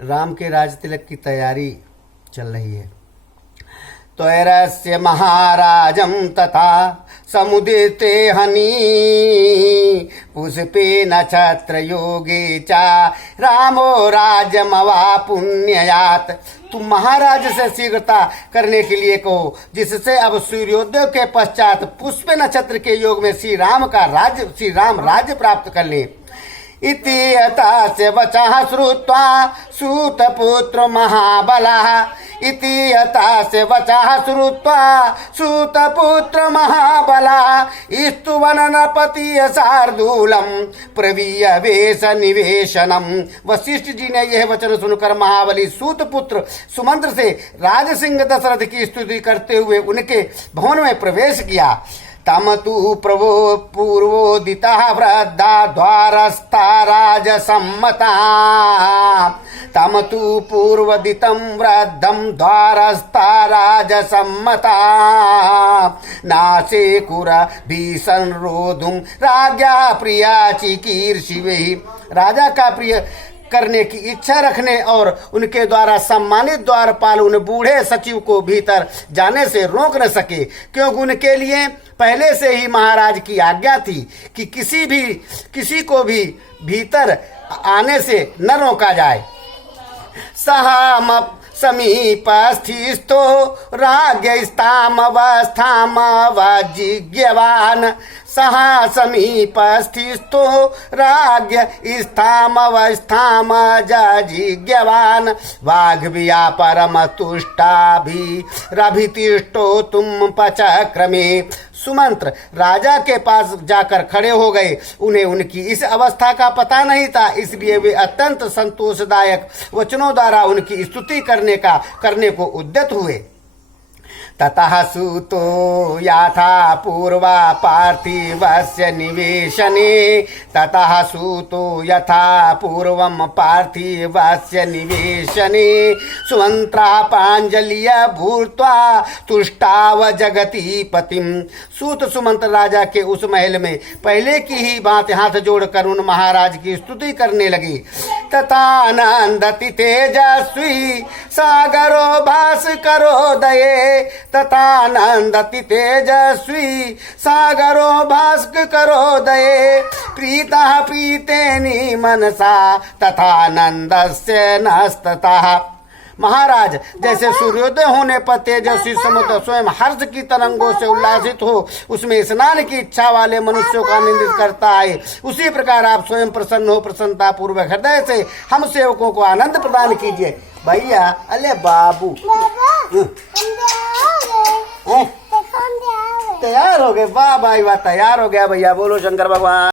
राम के राज तिलक की तैयारी चल रही है। त्वरस्य महाराजं तथा समुदिते हनी पुष्पे नक्षत्र योगे चा रामो राज्यमवापुण्ययात्। तुम महाराज से शीघ्रता करने के लिए कहो, जिससे अब सूर्योदय के पश्चात पुष्प नक्षत्र के योग में श्री राम राज्य प्राप्त कर ले। इति यथास्य वचः श्रुत्वा सूतपुत्र महाबलः इति यथास्य वचः श्रुत्वा सूतपुत्र महाबलः स्तुवनपति शार्दूलम प्रवीय वेश निवेशनम। वशिष्ठ जी ने यह वचन सुनकर महाबली सूतपुत्र सुमंत्र से राजसिंह दशरथ की स्तुति करते हुए उनके भवन में प्रवेश किया। तम तु पूर्वोदिता वृद्धा द्वारस्था राजसम्मता तम तु पूर्वदितं वृद्धं द्वारस्था राजसम्मता नासे कुर भीषणरोधुं राज्ञा प्रिया चिकीर्षिभिः। राजा का प्रिय करने की इच्छा रखने और उनके द्वारा सम्मानित द्वारपाल उन बूढ़े सचिव को भीतर जाने से रोक न सके, क्योंकि उनके लिए पहले से ही महाराज की आज्ञा थी कि किसी को भी भीतर आने से न रोका जाए। सहाम समीपस्थितो राज्ञस्तामवस्थामवजिज्ञवान् सहा समीपस्थितो राज्ञस्तामवस्थामवजिज्ञवान् वाग्भिया परमतुष्टाभिरभितिष्ठो तुम पचक्रमे। सुमंत्र राजा के पास जाकर खड़े हो गए। उन्हें उनकी इस अवस्था का पता नहीं था, इसलिए वे अत्यंत संतोषदायक वचनों द्वारा उनकी स्तुति करने को उद्यत हुए। ततः सूतो याथा पूर्वा पार्थिवस्य निवेशने ततः सूतो यथा पूर्वं पार्थिवस्य निवेशने सुमंत्रा पांजलिय भूत्वा तुष्टाव जगति पतिम। सूत सुमंत्र राजा के उस महल में पहले की ही बात हाथ जोड़कर उन महाराज की स्तुति करने लगी। तथानंदति तेजस्वी सागरो भास्करो दये तथानंदति तेजस्वी सागरो भास्करो दये प्रीतः प्रीतेनि मनसा तथानंदस्य नस्ततः। महाराज जैसे सूर्योदय होने पर तेजस्वी समुद्र स्वयं हर्ष की तरंगों से उल्लासित हो उसमें स्नान की इच्छा वाले मनुष्यों को आनंदित करता है, उसी प्रकार आप स्वयं प्रसन्न हो प्रसन्नता पूर्वक हृदय से हम सेवकों को आनंद प्रदान कीजिए। भैया अले बाबू तैयार हो गए। वाह भाई वाह, तैयार हो गया भैया। बोलो शंकर भगवान।